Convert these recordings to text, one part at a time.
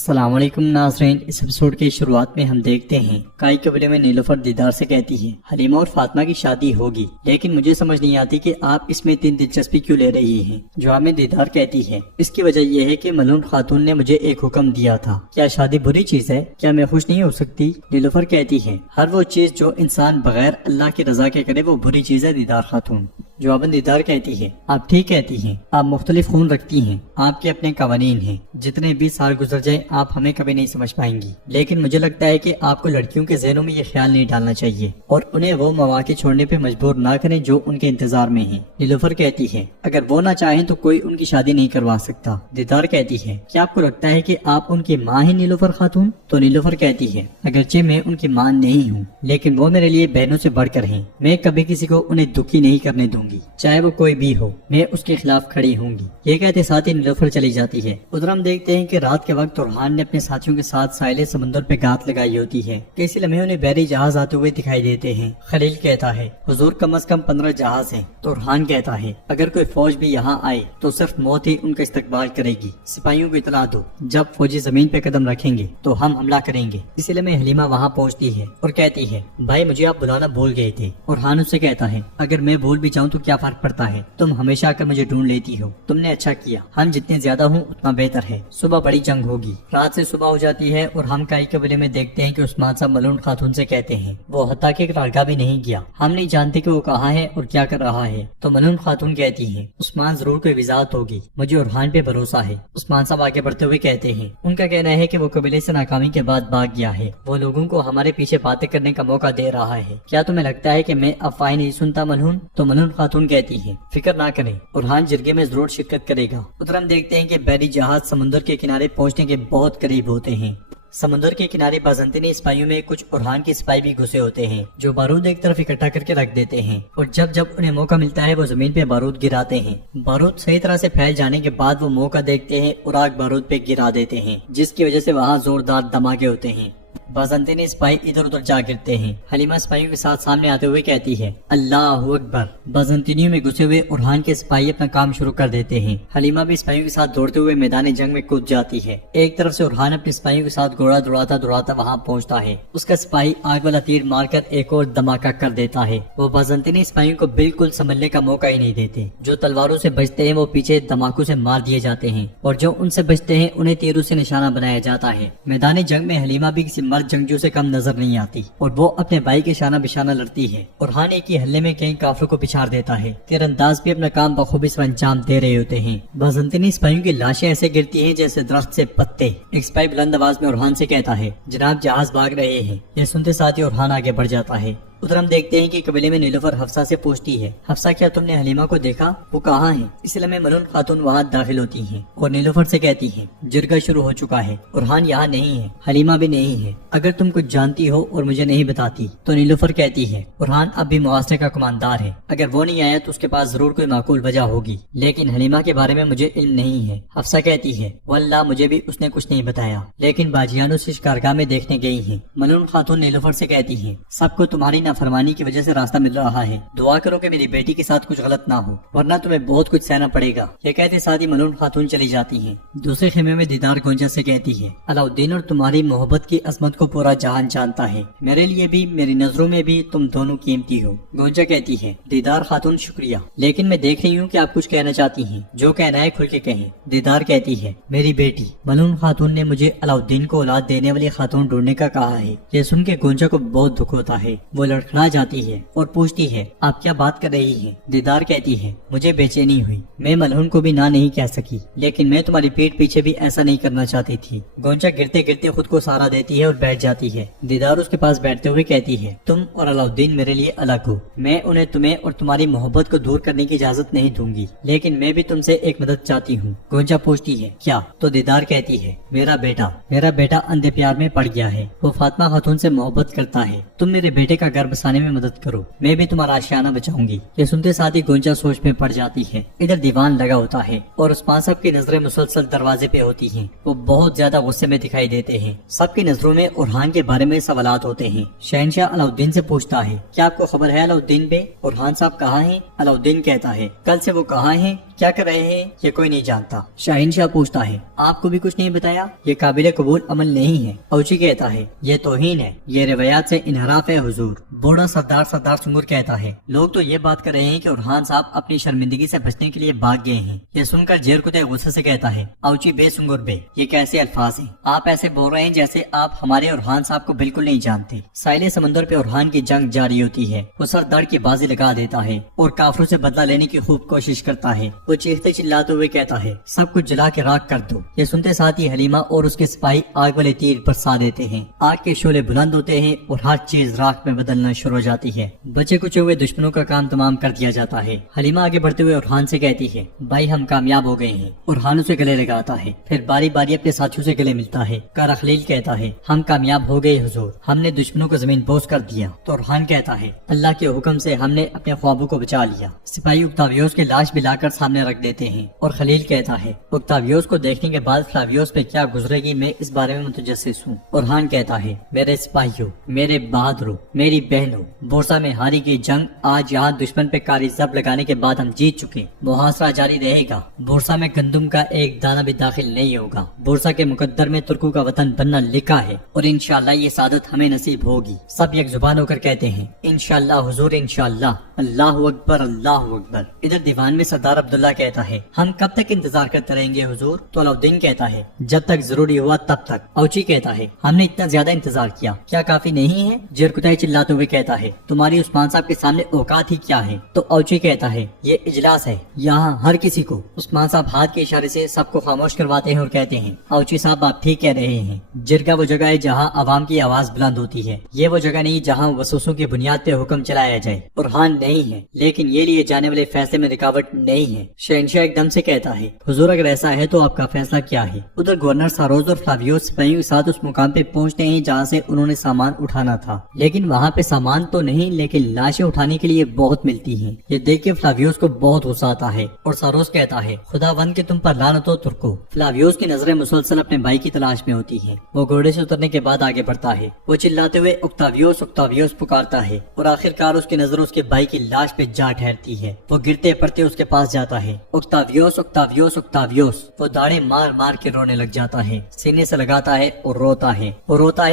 السلام علیکم ناظرین، اس ایپیسوڈ کے شروعات میں ہم دیکھتے ہیں کائی قبیلے میں نیلوفر دیدار سے کہتی ہے حلیمہ اور فاطمہ کی شادی ہوگی، لیکن مجھے سمجھ نہیں آتی کہ آپ اس میں اتنی دلچسپی کیوں لے رہی ہیں۔ جواب میں دیدار کہتی ہے اس کی وجہ یہ ہے کہ ملعون خاتون نے مجھے ایک حکم دیا تھا۔ کیا شادی بری چیز ہے؟ کیا میں خوش نہیں ہو سکتی؟ نیلوفر کہتی ہے ہر وہ چیز جو انسان بغیر اللہ کی رضا کے کرے وہ بری چیز ہے دیدار خاتون۔ جواباً دیدار کہتی ہے آپ ٹھیک کہتی ہیں، آپ مختلف خون رکھتی ہیں، آپ کے اپنے قوانین ہیں، جتنے بھی سال گزر جائیں آپ ہمیں کبھی نہیں سمجھ پائیں گی، لیکن مجھے لگتا ہے کہ آپ کو لڑکیوں کے ذہنوں میں یہ خیال نہیں ڈالنا چاہیے اور انہیں وہ مواقع چھوڑنے پہ مجبور نہ کریں جو ان کے انتظار میں ہیں۔ نیلوفر کہتی ہے اگر وہ نہ چاہیں تو کوئی ان کی شادی نہیں کروا سکتا۔ دیدار کہتی ہے کیا آپ کو لگتا ہے کہ آپ ان کی ماں ہیں نیلوفر خاتون؟ تو نیلوفر کہتی ہے اگرچہ میں ان کی ماں نہیں ہوں لیکن وہ میرے لیے بہنوں سے بڑھ کر ہیں، میں کبھی کسی کو انہیں دکھی نہیں کرنے دوں گی، چاہے وہ کوئی بھی ہو، میں اس کے خلاف کھڑی ہوں گی۔ یہ کہتے ساتھ ہی نیلوفر چلی جاتی ہے۔ ادھر ہم دیکھتے ہیں کہ رات کے وقت اورحان نے اپنے ساتھیوں کے ساتھ ساحل سمندر پہ گات لگائی ہوتی ہے کہ اسی لمحے انہیں بحری جہاز آتے ہوئے دکھائی دیتے ہیں۔ خلیل کہتا ہے حضور کم از کم 15 جہاز ہیں، تو اورحان کہتا ہے اگر کوئی فوج بھی یہاں آئے تو صرف موت ہی ان کا استقبال کرے گی، سپاہیوں کو اطلاع دو جب فوجی زمین پہ قدم رکھیں گے تو ہم حملہ کریں گے۔ اسی لمحے حلیمہ وہاں پہنچتی ہے اور کہتی ہے بھائی مجھے آپ بلانا بھول گئے تھے۔ اورحان اس سے کہتا ہے اگر میں بھول بھی جاؤں تو کیا فرق پڑتا ہے، تم ہمیشہ آ کر مجھے ڈھونڈ لیتی ہو، تم نے اچھا کیا، ہم جتنے زیادہ ہوں اتنا بہتر ہے، صبح بڑی جنگ ہوگی۔ رات سے صبح ہو جاتی ہے اور ہم کائی قبیلے میں دیکھتے ہیں کہ عثمان صاحب ملعون خاتون سے کہتے ہیں وہ حتیٰ کہ قرارگاہ بھی نہیں گیا، ہم نہیں جانتے کہ وہ کہاں ہے اور کیا کر رہا ہے۔ تو ملعون خاتون کہتی ہیں عثمان ضرور کوئی وضاحت ہوگی، مجھے اورحان پہ بھروسہ ہے۔ عثمان صاحب آگے بڑھتے ہوئے کہتے ہیں ان کا کہنا ہے کہ وہ قبیلے سے ناکامی کے بعد بھاگ گیا ہے، وہ لوگوں کو ہمارے پیچھے باتیں کرنے کا موقع دے رہا ہے، کیا تمہیں لگتا ہے کہ میں افواہیں نہیں سنتا ملعون؟ تو ملعون خاتون کہتی ہے فکر نہ کریں، اورحان جرگے میں ضرور شرکت کرے گا۔ ادھر ہم دیکھتے ہیں کہ بحری جہاز سمندر کے کنارے پہنچنے کے بہت قریب ہوتے ہیں۔ سمندر کے کنارے بازنطینی سپاہیوں میں کچھ اورحان کے سپاہی بھی گھسے ہوتے ہیں جو بارود ایک طرف اکٹھا کر کے رکھ دیتے ہیں اور جب انہیں موقع ملتا ہے وہ زمین پہ بارود گراتے ہیں۔ بارود صحیح طرح سے پھیل جانے کے بعد وہ موقع دیکھتے ہیں اور آگ بارود پہ گرا دیتے ہیں جس کی وجہ سے وہاں زوردار دھماکے ہوتے ہیں۔ بازنطینی سپاہی ادھر ادھر جا گرتے ہیں۔ حلیمہ سپاہیوں کے ساتھ سامنے آتے ہوئے کہتی ہے اللہ اکبر۔ بازنطینیوں میں گھسے ہوئے اورحان کے سپاہی اپنا کام شروع کر دیتے ہیں۔ حلیمہ بھی سپاہیوں کے ساتھ دوڑتے ہوئے میدان جنگ میں کود جاتی ہے۔ ایک طرف سے اورحان اپنے سپاہیوں کے ساتھ گھوڑا دوڑاتا وہاں پہنچتا ہے، اس کا سپاہی آگ والا تیر مار کر ایک اور دھماکہ کر دیتا ہے۔ وہ بازنطینی سپاہیوں کو بالکل سنبھلنے کا موقع ہی نہیں دیتے، جو تلواروں سے بچتے ہیں وہ پیچھے دھماکوں سے مار دیے جاتے ہیں اور جو ان سے بچتے ہیں انہیں تیروں سے نشانہ بنایا جاتا ہے۔ میدان جنگ میں حلیمہ بھی کسی مرد جنگجو سے کم نظر نہیں آتی اور وہ اپنے بھائی کے شانہ بشانہ لڑتی ہے۔ اورحان ایک ہی حلے میں کئی کافروں کو پچھاڑ دیتا ہے۔ تیر انداز بھی اپنا کام بخوبی سر انجام دے رہے ہوتے ہیں۔ بازنطینی سپاہیوں کی لاشیں ایسے گرتی ہیں جیسے درخت سے پتے۔ ایک سپاہی بلند آواز میں اورحان سے کہتا ہے جناب جہاز بھاگ رہے ہیں۔ یہ سنتے ساتھ ہی اورحان آگے بڑھ جاتا ہے۔ ادھر ہم دیکھتے ہیں کہ قبیلے میں نیلوفر حفصہ سے پوچھتی ہے حفصہ کیا تم نے حلیمہ کو دیکھا؟ وہ کہاں ہے؟ اس لمحے ملعون خاتون وہاں داخل ہوتی ہیں اور نیلوفر سے کہتی ہیں جرگہ شروع ہو چکا ہے، اورحان یہاں نہیں ہے، حلیمہ بھی نہیں ہے، اگر تم کچھ جانتی ہو اور مجھے نہیں بتاتی۔ تو نیلوفر کہتی ہے اورحان اب بھی محاصرے کا کماندار ہے، اگر وہ نہیں آیا تو اس کے پاس ضرور کوئی معقول وجہ ہوگی، لیکن حلیمہ کے بارے میں مجھے علم نہیں ہے۔ حفصہ کہتی ہے واللہ مجھے بھی اس نے کچھ نہیں بتایا، لیکن باجیانو سے شکارگاہ میں دیکھنے گئی ہیں۔ ملعون خاتون نیلوفر سے کہتی ہے سب کو تمہاری نافرمانی کی وجہ سے راستہ مل رہا ہے، دعا کرو کہ میری بیٹی کے ساتھ کچھ غلط نہ ہو ورنہ تمہیں بہت کچھ سہنا پڑے گا۔ یہ کہتے ساتھ ہی ملعون خاتون چلی جاتی ہیں۔ دوسرے خیمے میں دیدار گونجا سے کہتی ہے علاؤالدین اور تمہاری محبت کی عظمت کو پورا جہان جانتا ہے، میرے لیے بھی میری نظروں میں بھی تم دونوں قیمتی ہو۔ گونجا کہتی ہے دیدار خاتون شکریہ، لیکن میں دیکھ رہی ہوں کہ آپ کچھ کہنا چاہتی ہیں، جو کہنا ہے کھل کے کہیں۔ دیدار کہتی ہے میری بیٹی ملعون خاتون نے مجھے علاؤالدین کو اولاد دینے والی خاتون ڈھونڈنے کا کہا ہے۔ یہ سن کے گونجا کو بہت دکھ ہوتا ہے، وہ لڑکھڑا جاتی ہے اور پوچھتی ہے آپ کیا بات کر رہی ہیں؟ دیدار کہتی ہے مجھے بے چینی ہوئی، میں ملعون کو بھی نہ نہیں کہہ سکی، لیکن میں تمہاری پیٹ پیچھے بھی ایسا نہیں کرنا چاہتی تھی۔ گونجا گرتے گرتے خود کو سہارا دیتی ہے اور بیٹھ جاتی ہے۔ دیدار اس کے پاس بیٹھتے ہوئے کہتی ہے تم اور علاؤالدین میرے لیے الگ ہو، میں انہیں تمہیں اور تمہاری محبت کو دور کرنے کی اجازت نہیں دوں گی، لیکن میں بھی تم سے ایک مدد چاہتی ہوں۔ گونجا پوچھتی ہے کیا؟ تو دیدار کہتی ہے میرا بیٹا اندھے پیار میں پڑ گیا ہے، وہ فاطمہ خاتون سے محبت کرتا ہے، تم میرے بیٹے کا گھر بسانے میں مدد کرو، میں بھی تمہارا آشیانہ بچاؤں گی۔ یہ سنتے ساتھ ہی گونجا سوچ میں پڑ جاتی ہے۔ ادھر دیوان لگا ہوتا ہے اور عثمان صاحب کی نظریں مسلسل دروازے پہ ہوتی ہیں، وہ بہت زیادہ غصے میں دکھائی دیتے ہیں۔ سب کی نظروں میں اورحان کے بارے میں سوالات ہوتے ہیں۔ شہنشاہ علاؤالدین سے پوچھتا ہے کیا آپ کو خبر ہے علاؤالدین بے؟ اورحان صاحب کہاں ہیں؟ علاؤالدین کہتا ہے کل سے وہ کہاں ہیں کیا کر رہے ہیں یہ کوئی نہیں جانتا۔ شاہین شاہ پوچھتا ہے آپ کو بھی کچھ نہیں بتایا؟ یہ قابل قبول عمل نہیں ہے۔ اوچی کہتا ہے یہ توہین ہے، یہ روایات سے انحراف ہے حضور۔ بوڑھا سردار سنگر کہتا ہے لوگ تو یہ بات کر رہے ہیں کہ اورحان صاحب اپنی شرمندگی سے بچنے کے لیے بھاگ گئے ہیں۔ یہ سن کر جیر کتے غصے سے کہتا ہے اوچی بے سنگر بے، یہ کیسے الفاظ ہیں؟ آپ ایسے بول رہے ہیں جیسے آپ ہمارے اورحان صاحب کو بالکل نہیں جانتے۔ ساحل سمندر پہ اورحان کی جنگ جاری ہوتی ہے، وہ سر دڑ کی بازی لگا دیتا ہے اور کافروں سے بدلہ لینے کی خوب کوشش کرتا ہے۔ وہ چیختے چلاتے ہوئے کہتا ہے سب کچھ جلا کے راکھ کر دو۔ یہ سنتے ساتھ ہی حلیمہ اور اس کے سپاہی آگ والے تیر برسا دیتے ہیں، آگ کے شعلے بلند ہوتے ہیں اور ہر چیز راکھ میں بدلنا شروع ہو جاتی ہے۔ بچے کچے ہوئے دشمنوں کا کام تمام کر دیا جاتا ہے۔ حلیمہ آگے بڑھتے ہوئے اورحان سے کہتی ہے بھائی ہم کامیاب ہو گئے ہیں۔ اورحان اسے گلے لگاتا ہے، پھر باری باری اپنے ساتھیوں سے گلے ملتا ہے۔ کارا خلیل کہتا ہے ہم کامیاب ہو گئے حضور، ہم نے دشمنوں کو زمین بوس کر دیا۔ تو اورحان کہتا ہے اللہ کے حکم سے ہم نے اپنے خوابوں کو بچا لیا۔ سپاہی اکتاویوس کے لاش بھی لا کر سامنے رکھ دیتے ہیں اور خلیل کہتا ہے اکتاویوس کو دیکھنے کے بعد فلاویوس پہ کیا گزرے گی میں اس بارے میں متجسس ہوں۔ اورحان کہتا ہے میرے سپاہیوں، میرے بہادروں، میری بہنوں، بورسا میں ہاری کی جنگ آج یہاں دشمن پہ کاری ضرب لگانے کے بعد ہم جیت چکے۔ محاصرہ جاری رہے گا، بورسا میں گندم کا ایک دانہ بھی داخل نہیں ہوگا۔ بورسا کے مقدر میں ترکوں کا وطن بننا لکھا ہے اور انشاءاللہ یہ سعادت ہمیں نصیب ہوگی۔ سب یک زبان ہو کر کہتے ہیں انشاءاللہ حضور انشاءاللہ، اللہ اکبر اللہ اکبر۔ ادھر دیوان میں سردار عبداللہ کہتا ہے ہم کب تک انتظار کرتے رہیں گے حضور؟ تو علاؤدین کہتا ہے جب تک ضروری ہوا تب تک۔ اوچی کہتا ہے ہم نے اتنا زیادہ انتظار کیا، کیا کافی نہیں ہے؟ جرکتائی چلاتے ہوئے کہتا ہے تمہاری عثمان صاحب کے سامنے اوقات ہی کیا ہے؟ تو اوچی کہتا ہے یہ اجلاس ہے، یہاں ہر کسی کو۔ عثمان صاحب ہاتھ کے اشارے سے سب کو خاموش کرواتے ہیں اور کہتے ہیں اوچی صاحب آپ ٹھیک کہہ رہے ہیں، جرگہ وہ جگہ ہے جہاں عوام کی آواز بلند ہوتی ہے، یہ وہ جگہ نہیں جہاں وسوسوں کی بنیاد پہ حکم چلایا جائے۔ اورحان نہیں ہے لیکن یہ لیے جانے والے فیصلے میں رکاوٹ نہیں ہے۔ شہنشاہ ایک دم سے کہتا ہے حضور اگر ایسا ہے تو آپ کا فیصلہ کیا ہے؟ ادھر گورنر ساروز اور فلاویوس سپاہیوں کے ساتھ اس مقام پہ پہنچتے ہیں جہاں سے انہوں نے سامان اٹھانا تھا، لیکن وہاں پہ سامان تو نہیں لیکن لاشیں اٹھانے کے لیے بہت ملتی ہیں۔ یہ دیکھ کے فلاویوس کو بہت غصہ آتا ہے اور ساروس کہتا ہے خدا بند کہ تم پر لعنت ہو ترکو۔ فلاویوس کی نظریں مسلسل اپنے بھائی کی تلاش میں ہوتی ہیں۔ وہ گھوڑے سے اترنے کے بعد آگے بڑھتا ہے، وہ چلاتے ہوئے اکتاویوس اکتاویوس پکارتا ہے اور آخر کار اس کی نظر اس کے بھائی کی لاش پہ جا ٹھہرتی ہے۔ وہ گرتے پڑتے اس کے پاس جاتا ہے، اکتاویوس اکتاویوس اکتاویوس۔ وہ داڑھی مار مار کے رونے لگ جاتا ہے، سینے سے لگاتا ہے اور روتا ہے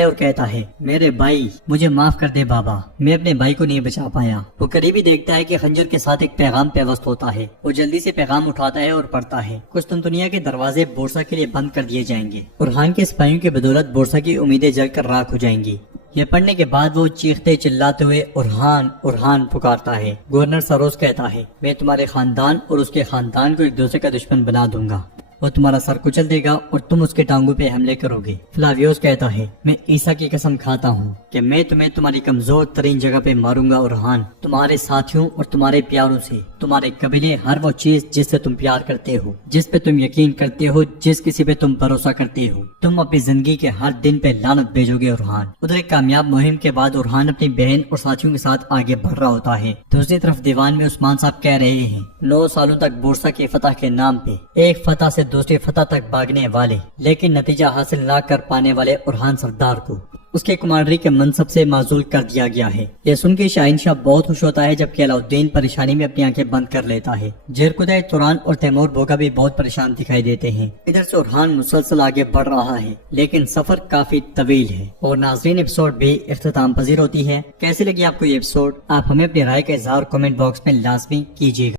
اور کہتا ہے میرے بھائی مجھے معاف کر دے بابا، میں اپنے بھائی کو نہیں بچا پایا۔ وہ قریبی دیکھتا ہے کہ خنجر کے ساتھ ایک پیغام پیوست ہوتا ہے، وہ جلدی سے پیغام اٹھاتا ہے اور پڑھتا ہے قسطنطنیہ کے دروازے بورسا کے لیے بند کر دیے جائیں گے، اورحان کے سپاہیوں کی بدولت بورسا کی امیدیں جل کر راکھ ہو جائیں گی۔ یہ پڑھنے کے بعد وہ چیختے چلاتے ہوئے اورحان اورحان پکارتا ہے۔ گورنر ساروس کہتا ہے میں تمہارے خاندان اور اس کے خاندان کو ایک دوسرے کا دشمن بنا دوں گا، وہ تمہارا سر کچل دے گا اور تم اس کے ٹانگوں پہ حملے کرو گے۔ فلاویوس کہتا ہے میں عیسیٰ کی قسم کھاتا ہوں کہ میں تمہیں تمہاری کمزور ترین جگہ پہ ماروں گا اورحان، تمہارے ساتھیوں اور تمہارے پیاروں سے، تمہارے قبیلے، ہر وہ چیز جس سے تم پیار کرتے ہو، جس پہ تم یقین کرتے ہو، جس کسی پہ تم بھروسہ کرتے ہو، تم اپنی زندگی کے ہر دن پہ لعنت بھیجو گے اورحان۔ ادھر ایک کامیاب مہم کے بعد اورحان اپنی بہن اور ساتھیوں کے ساتھ آگے بڑھ رہا ہوتا ہے۔ دوسری طرف دیوان میں عثمان صاحب کہہ رہے ہیں 9 سالوں تک بورسا کی فتح کے نام پہ ایک فتح سے دوسری فتح تک بھاگنے والے لیکن نتیجہ حاصل نہ کر پانے والے اورحان سردار کو اس کے کمانڈری کے منصب سے معزول کر دیا گیا ہے۔ یہ سن کے شاہین شاہ بہت خوش ہوتا ہے جبکہ علاؤدین پریشانی میں اپنی آنکھیں بند کر لیتا ہے۔ جرکدہ توران اور تیمور بوگا بھی بہت پریشان دکھائی دیتے ہیں۔ ادھر سے اورحان مسلسل آگے بڑھ رہا ہے لیکن سفر کافی طویل ہے اور ناظرین ایپیسوڈ بھی اختتام پذیر ہوتی ہے۔ کیسے لگی آپ کو یہ ایپیسوڈ؟ آپ ہمیں اپنی رائے کا اظہار کمنٹ باکس میں لازمی کیجیے گا۔